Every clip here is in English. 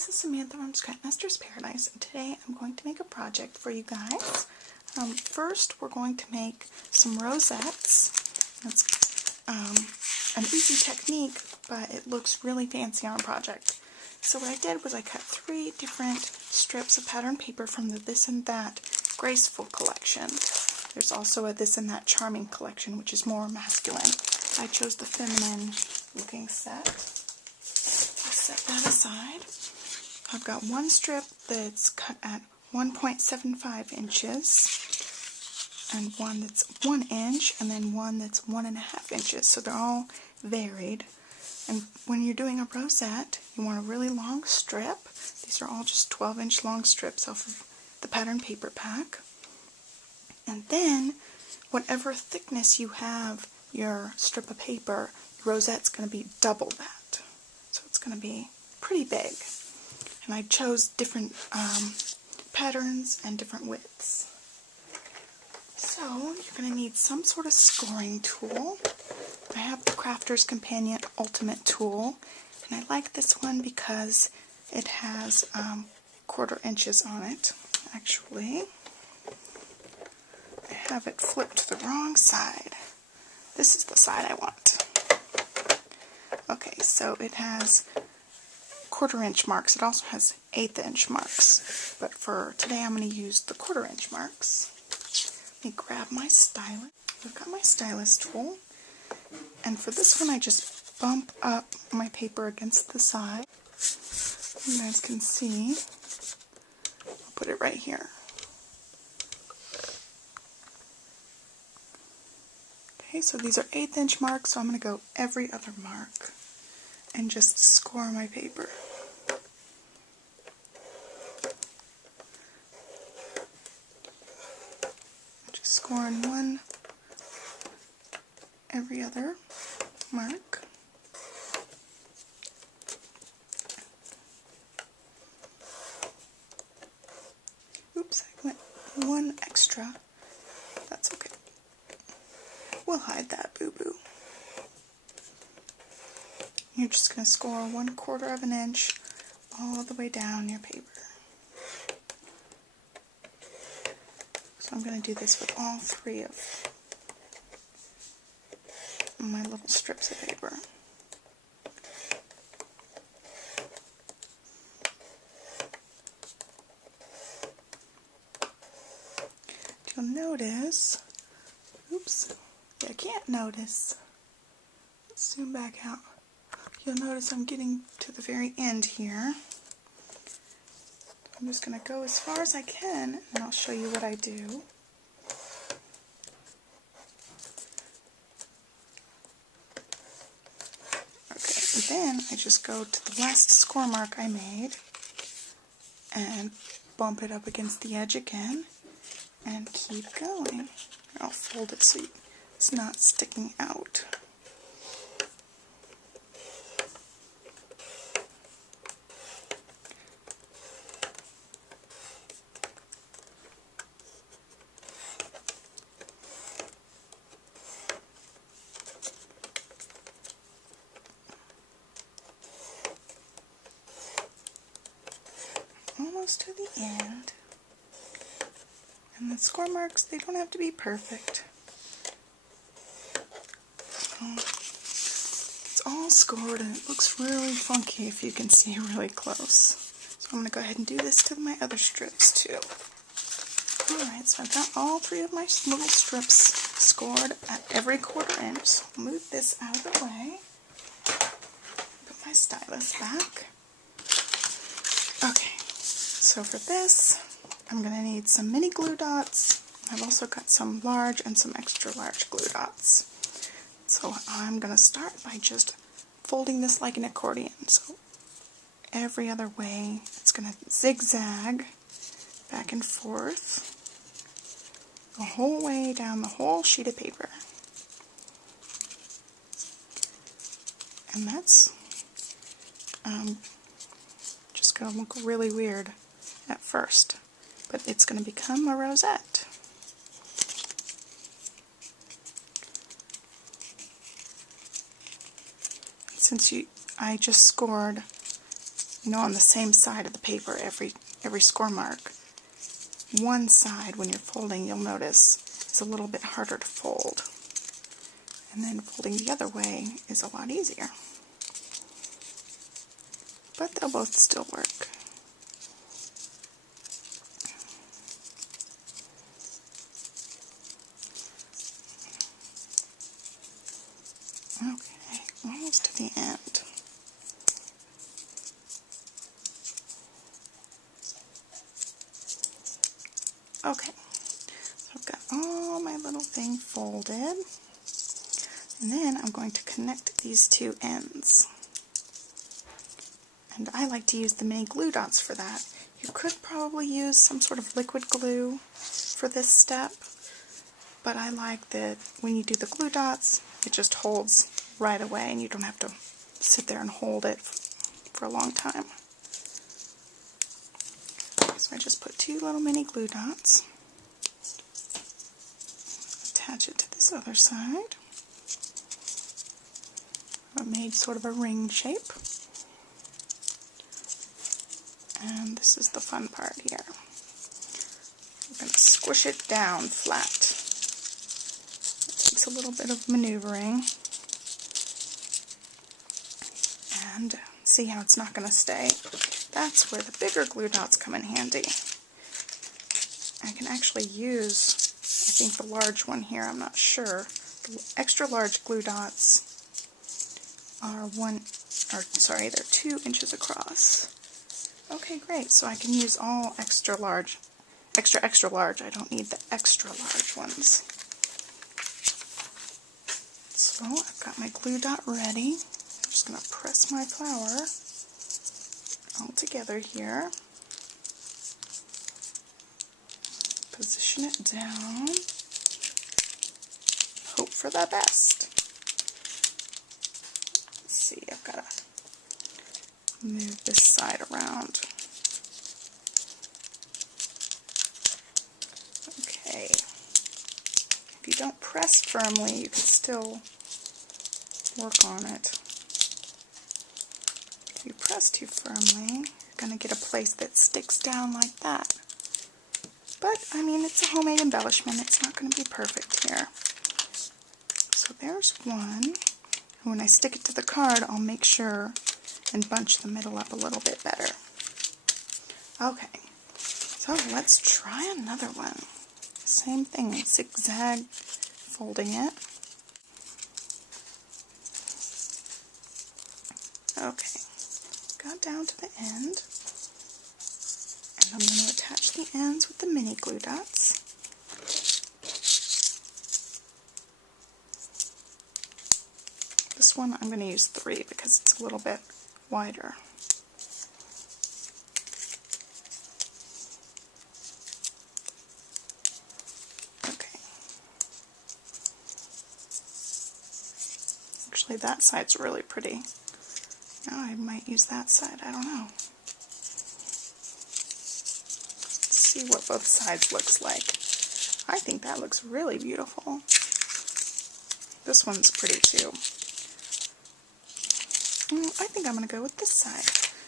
this is Samantha from Scrapmaster's Paradise, and today I'm going to make a project for you guys. First, we're going to make some rosettes. That's an easy technique, but it looks really fancy on a project. So what I did was I cut 3 different strips of pattern paper from the This and That Graceful collection. There's also a This and That Charming collection, which is more masculine. I chose the feminine looking set. Set that aside. I've got one strip that's cut at 1.75 inches, and one that's 1 inch, and then one that's 1.5 inches. So they're all varied. And when you're doing a rosette, you want a really long strip. These are all just 12-inch long strips off of the pattern paper pack. And then, whatever thickness you have your strip of paper, your rosette's going to be double that. So it's going to be pretty big. And I chose different patterns and different widths. So you're going to need some sort of scoring tool. I have the Crafter's Companion Ultimate tool, and I like this one because it has 1/4 inches on it. Actually, I have it flipped to the wrong side. This is the side I want. Okay, so it has 1/4 inch marks. It also has 1/8 inch marks. But for today I'm going to use the 1/4 inch marks. Let me grab my stylus. I've got my stylus tool. And for this one I just bump up my paper against the side. You guys can see. I'll put it right here. Okay, so these are 1/8 inch marks, so I'm going to go every other mark and just score my paper. Just scoring one every other mark. Oops, I went one extra. That's okay. We'll hide that boo-boo. You're just going to score 1/4 inch all the way down your paper. So I'm going to do this with all 3 of my little strips of paper. You'll notice, oops, I can't notice. Let's zoom back out. You'll notice I'm getting to the very end here. I'm just going to go as far as I can, and I'll show you what I do. Okay, and then I just go to the last score mark I made and bump it up against the edge again and keep going. I'll fold it so it's not sticking out. Almost to the end. And the score marks, they don't have to be perfect. It's all scored and it looks really funky if you can see really close. So I'm going to go ahead and do this to my other strips too. Alright, so I've got all 3 of my little strips scored at every 1/4 inch. So I'll move this out of the way. Put my stylus back. Okay, so for this, I'm going to need some mini glue dots. I've also got some large and some extra large glue dots. So I'm going to start by just folding this like an accordion. So every other way, it's going to zigzag back and forth the whole way down the whole sheet of paper. And that's just going to look really weird at first, but it's going to become a rosette. Since I just scored you know, on the same side of the paper every score mark. One side, when you're folding, you'll notice it's a little bit harder to fold. And then folding the other way is a lot easier. But they'll both still work. Okay, almost to the end. Okay, so I've got all my little thing folded, and then I'm going to connect these two ends. And I like to use the mini glue dots for that. You could probably use some sort of liquid glue for this step, but I like that when you do the glue dots, it just holds right away and you don't have to sit there and hold it for a long time. So I just put two little mini glue dots, attach it to this other side. I made sort of a ring shape. And this is the fun part here. We're going to squish it down flat. It takes a little bit of maneuvering. And see how it's not going to stay? That's where the bigger glue dots come in handy. I can actually use, I think the large one here, I'm not sure. The extra large glue dots are they're 2 inches across. Okay, great. So I can use all extra large. Extra large. I don't need the extra large ones. So I've got my glue dot ready. I'm just going to press my flower all together here. Position it down. Hope for the best. Let's see, I've got to move this side around. Okay. If you don't press firmly, you can still work on it. If you press too firmly, you're going to get a place that sticks down like that. But, I mean, it's a homemade embellishment. It's not going to be perfect here. So there's one. And when I stick it to the card, I'll make sure and bunch the middle up a little bit better. Okay, so let's try another one. Same thing, zigzag folding it. Okay, got down to the end. And I'm going to attach the ends with the mini glue dots. This one I'm going to use 3 because it's a little bit wider. Okay. Actually, that side's really pretty. Now I might use that side. I don't know. Let's see what both sides looks like. I think that looks really beautiful. This one's pretty too. I think I'm going to go with this side.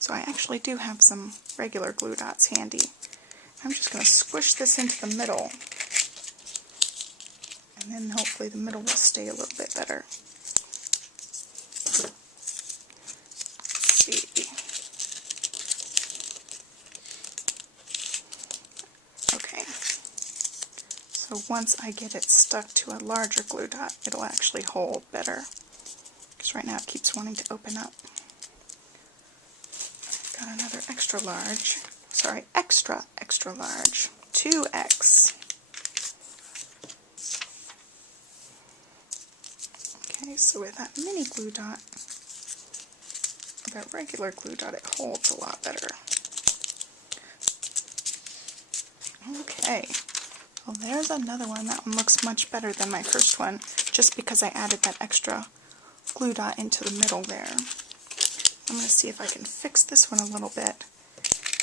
So I actually do have some regular glue dots handy. I'm just going to squish this into the middle, and then hopefully the middle will stay a little bit better. Let's see. Okay. So once I get it stuck to a larger glue dot, it'll actually hold better. Because right now it keeps wanting to open up. Got another extra large. Sorry, extra large. 2X. Okay, so with that mini glue dot, that regular glue dot, it holds a lot better. Okay. Well, there's another one. That one looks much better than my first one, just because I added that extra glue dot into the middle there. I'm going to see if I can fix this one a little bit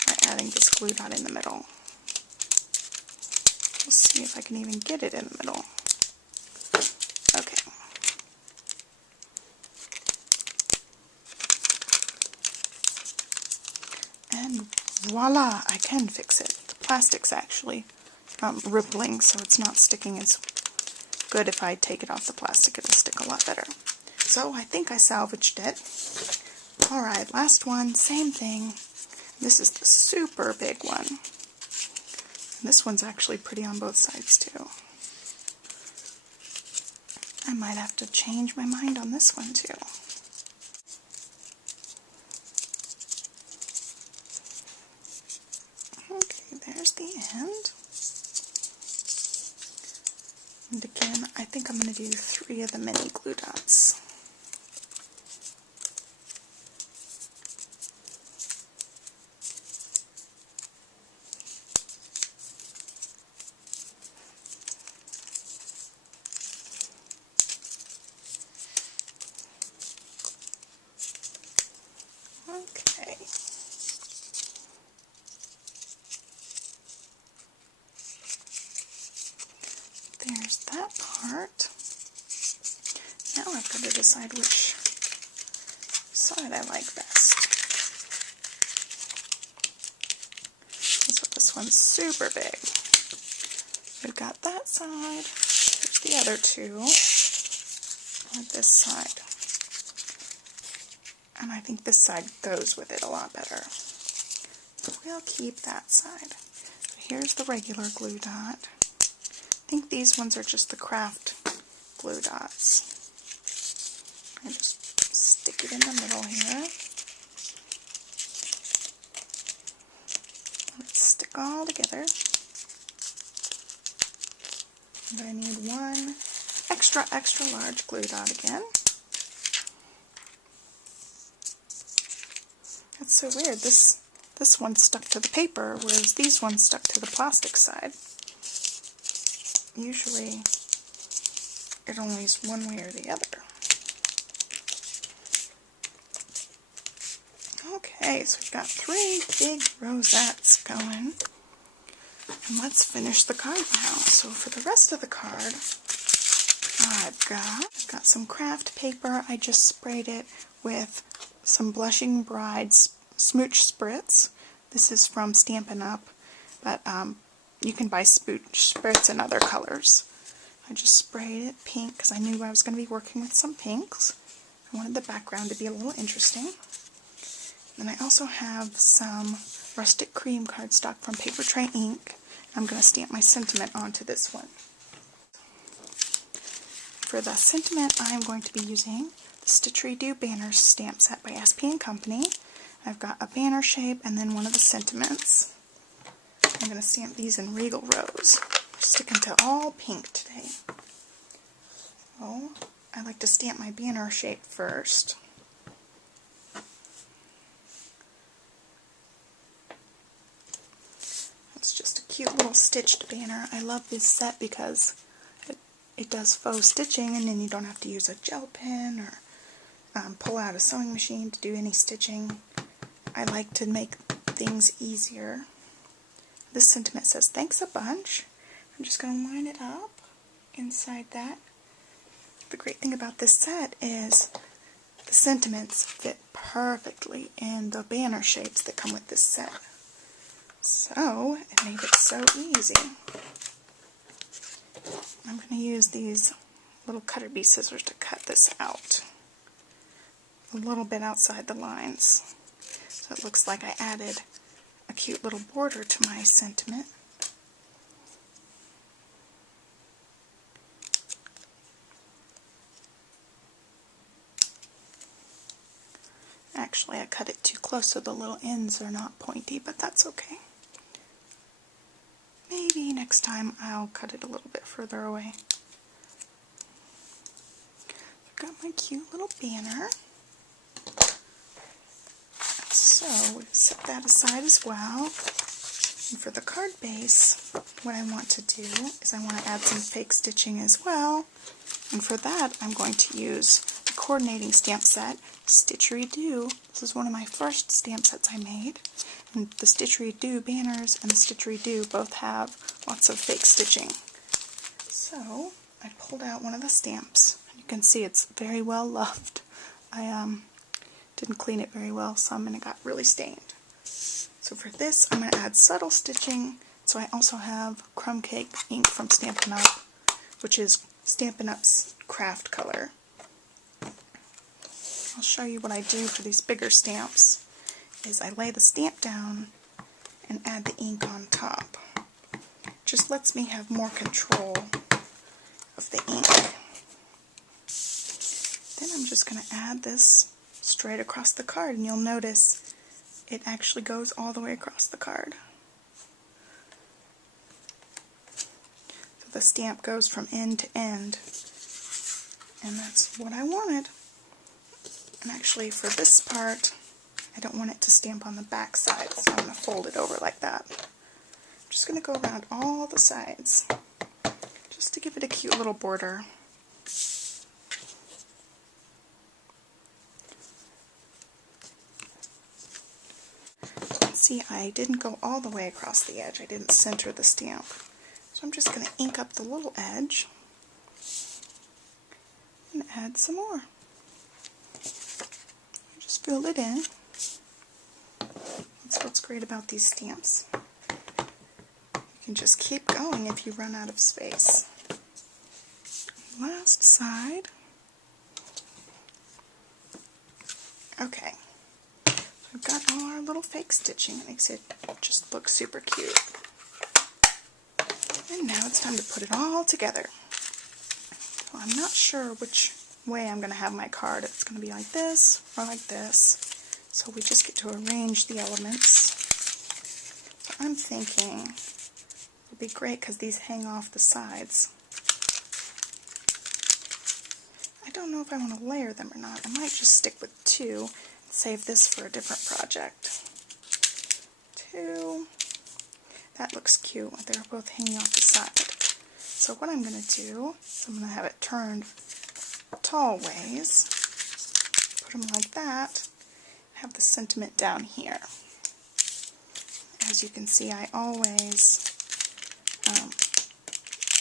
by adding this glue dot in the middle. We'll see if I can even get it in the middle. Okay. voila, I can fix it. The plastic's actually rippling, so it's not sticking as good. If I take it off the plastic, it'll stick a lot better. So I think I salvaged it. Alright, last one, same thing. This is the super big one. And this one's actually pretty on both sides too. I might have to change my mind on this one too. Okay, there's the end. And again, I think I'm going to do 3 of the mini glue dots. Okay. There's that part. Now I've got to decide which side I like best. So this one's super big. We've got that side, here's the other two, or this side. And I think this side goes with it a lot better. We'll keep that side. Here's the regular glue dot. I think these ones are just the craft glue dots. I just stick it in the middle here. Let's stick all together. And I need one extra large glue dot again. That's so weird. This one stuck to the paper, whereas these ones stuck to the plastic side. Usually it only is one way or the other. Okay, so we've got 3 big rosettes going. And let's finish the card now. So for the rest of the card, I've got some craft paper. I just sprayed it with some Blushing Bride Smooch Spritz. This is from Stampin' Up, but you can buy Smooch Spritz in other colors. I just sprayed it pink because I knew I was going to be working with some pinks. I wanted the background to be a little interesting. And I also have some Rustic Cream cardstock from Paper Tray Ink. I'm going to stamp my sentiment onto this one. For the sentiment, I'm going to be using the Stitchery-Doo Banners stamp set by SP & Company. I've got a banner shape and then one of the sentiments. I'm going to stamp these in Regal Rose. We're sticking to all pink today. Oh, I like to stamp my banner shape first. It's just a cute little stitched banner. I love this set because it does faux stitching, and then you don't have to use a gel pen or pull out a sewing machine to do any stitching. I like to make things easier. This sentiment says, "Thanks a bunch." I'm just going to line it up inside that. The great thing about this set is the sentiments fit perfectly in the banner shapes that come with this set. So, it made it so easy. I'm going to use these little cutter bee scissors to cut this out. A little bit outside the lines. So it looks like I added a cute little border to my sentiment. Actually, I cut it too close so the little ends are not pointy, but that's okay. Maybe next time I'll cut it a little bit further away. I've got my cute little banner. So we'll set that aside as well. And for the card base, what I want to do is I want to add some fake stitching as well. And for that, I'm going to use the coordinating stamp set, Stitchery-Doo. This is one of my first stamp sets I made. And the Stitchery-Doo banners and the Stitchery-Doo both have lots of fake stitching. So I pulled out one of the stamps. You can see it's very well loved. I didn't clean it very well some and it got really stained. So for this, I'm going to add subtle stitching. So I also have Crumb Cake ink from Stampin' Up, which is Stampin' Up's craft color. I'll show you what I do for these bigger stamps. Is I lay the stamp down and add the ink on top. Just lets me have more control of the ink. Then I'm just going to add this straight across the card, and you'll notice it actually goes all the way across the card. So the stamp goes from end to end, and that's what I wanted. And actually for this part, I don't want it to stamp on the back side, so I'm going to fold it over like that. I'm just going to go around all the sides, just to give it a cute little border. See, I didn't go all the way across the edge. I didn't center the stamp. So I'm just going to ink up the little edge and add some more. Just fill it in. That's what's great about these stamps. You can just keep going if you run out of space. Last side. Okay. We've got all our little fake stitching. It makes it just look super cute. And now it's time to put it all together. Well, I'm not sure which way I'm going to have my card. If it's going to be like this or like this. So we just get to arrange the elements. So I'm thinking it would be great because these hang off the sides. I don't know if I want to layer them or not. I might just stick with two. Save this for a different project. Two. That looks cute. They're both hanging off the side. So what I'm going to do is I'm going to have it turned tall ways. Put them like that. Have the sentiment down here. As you can see, I always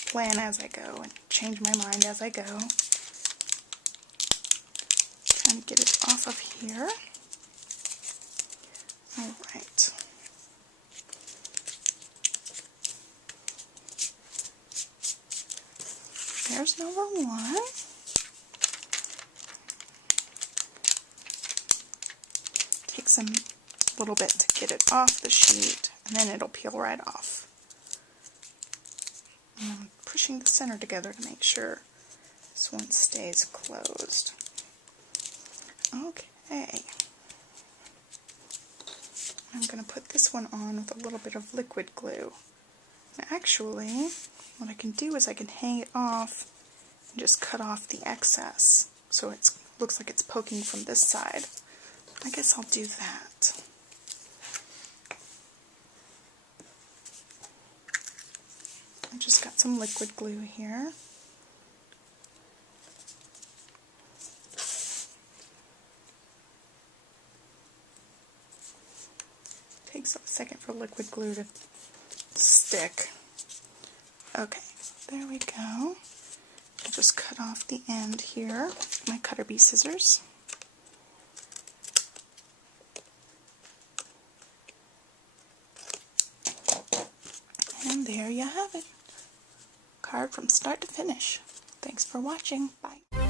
plan as I go and change my mind as I go. Trying to get it off of here. Alright. There's number one. Takes a little bit to get it off the sheet, and then it'll peel right off. And I'm pushing the center together to make sure this one stays closed. Okay. I'm going to put this one on with a little bit of liquid glue. Now actually, what I can do is I can hang it off and just cut off the excess so it looks like it's poking from this side. I guess I'll do that. I just got some liquid glue here. Takes a second for liquid glue to stick. Okay, there we go. I'll just cut off the end here with my cutter bee scissors. And there you have it. Card from start to finish. Thanks for watching. Bye.